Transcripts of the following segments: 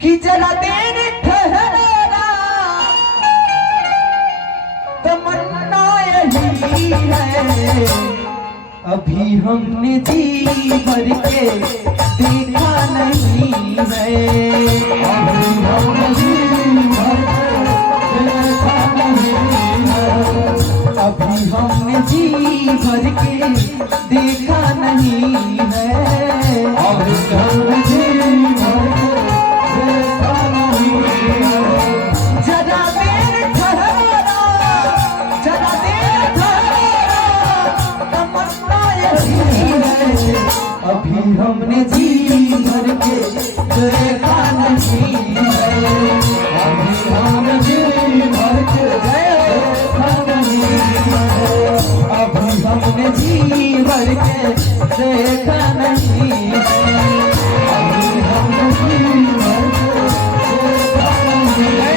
कि जरा देर ठहराना तमन्ना यही है। अभी हमने जी भर के देखा नहीं है। अभी हमने जी भर के देखा नहीं है। अभी हमने जी भर के देखा नहीं है। अभी हमने जी भर के देखा नहीं है। जरा देर ठहराना, जरा देर ठहराना तमन्ना यही है। अभी हमने जी भर के देखा नहीं है। अभी हमने जी भर के देखा नहीं है। अभी हमने जी भर के देखा नहीं है। अभी हमने जी भर के देखा नहीं है।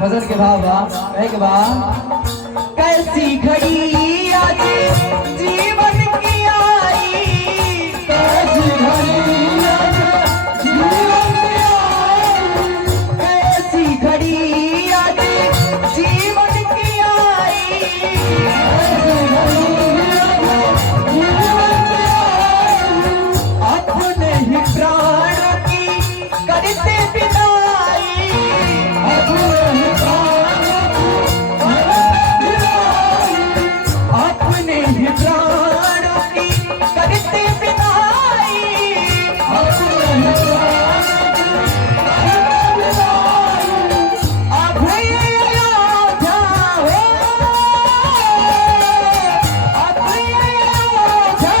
भजन के भाव कहे के बाद कैसी घड़ी आज जीवन की आई। कैसी घड़ी आज जीवन की आई। कैसी घड़ी आज जीवन की आई। कैसी घड़ी आज जीवन की आई। अपने ही प्राण की करते विदाई। अपने ही अपने ही प्राणों की करते विदाई। अपने ही प्राणों की करते विदाई। अभी अयोध्या हो, अभी अयोध्या,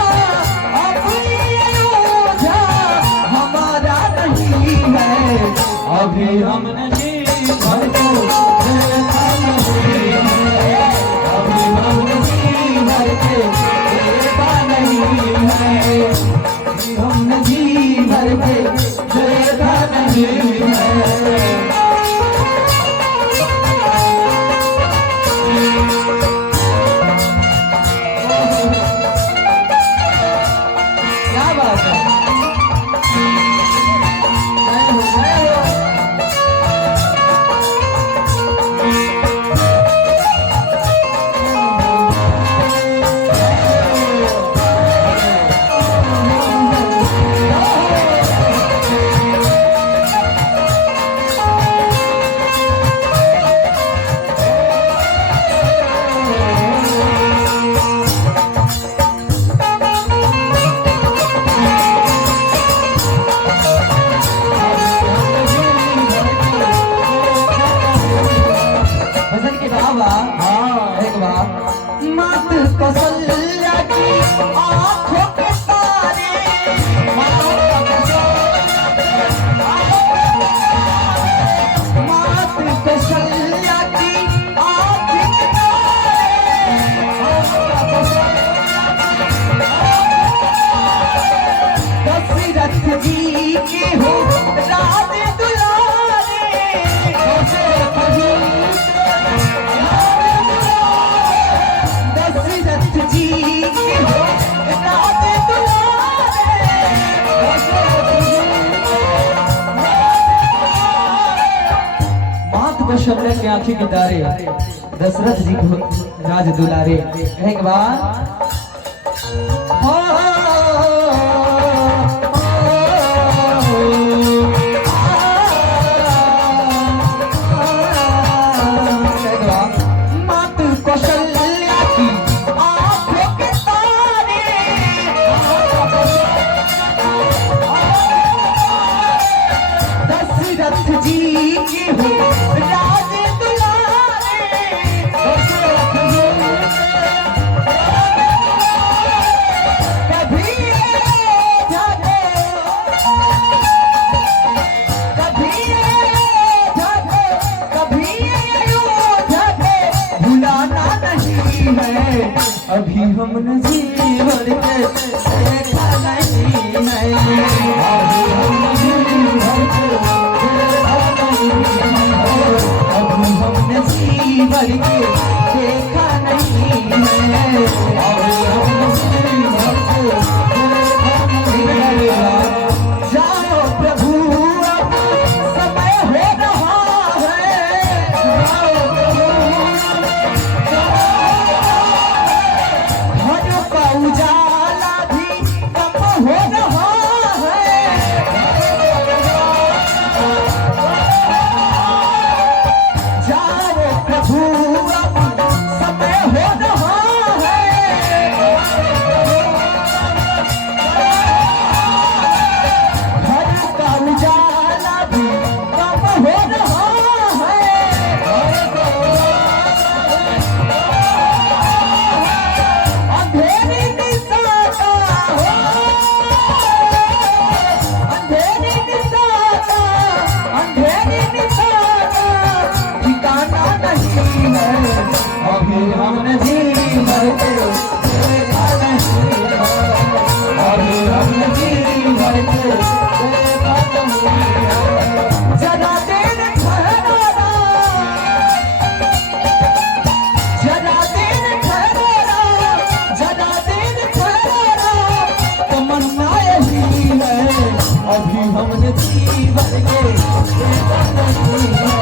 अभी अयोध्या हमारा नहीं है। अभी हमने जी भर को देखा नहीं है। अभी हमने जी भर के देखा नहीं है। अभी हमने जी भर के देखा नहीं है। क्या बात है। मात कौशल्या की आंखों के तारे। मात कौशल्या की आंखों के तारे। दशरथ जी के हो राज दुलारे। दशरथ जी के हो राज दुलारे। मात कौशल्या की आंखें के तारे, दशरथ जी को राज दुलारे। कहे के बाद मात कौशल्या की आंखों के तारे। दशरथ जी के हो राज दुलारे। अभी हमने जीवन के देखा नहीं है। अभी हमने जीवन के देखा नहीं है। अभी हमने जीवन के देखा नहीं है। अभी हमने जीवन के देखा नहीं है। जाओ प्रभु अब समय हो रहा है। जाओ प्रभु घर का उजाला भी कम हो रहा है। जाओ प्रभु अब समय हो रहा है। घर का उजाला भी कम हो रहा है। अंधेरी दिशा का हो, अंधेरी दिशा का, अंधेरी दिशा का ठिकाना नहीं है। अभी हमने जीवन के देखा नहीं है। अभी हमने जीवन के देखा नहीं है। जरा देर ठहरा, जरा देर ठहरा, जरा देर ठहरा, तमन्ना यही है। अभी हमने जीवन के देखा नहीं है।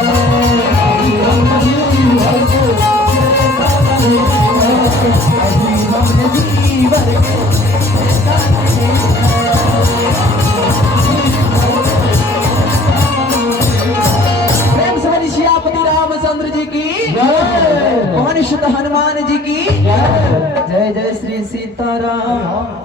अभी हमने जीवन के देखा नहीं है। अभी हमने जीवन के देखा नहीं है। प्रेम से बोलिए सियापति रामचंद्र जी की जय। पवन सुत हनुमान जी की जय। जय जय श्री सीताराम।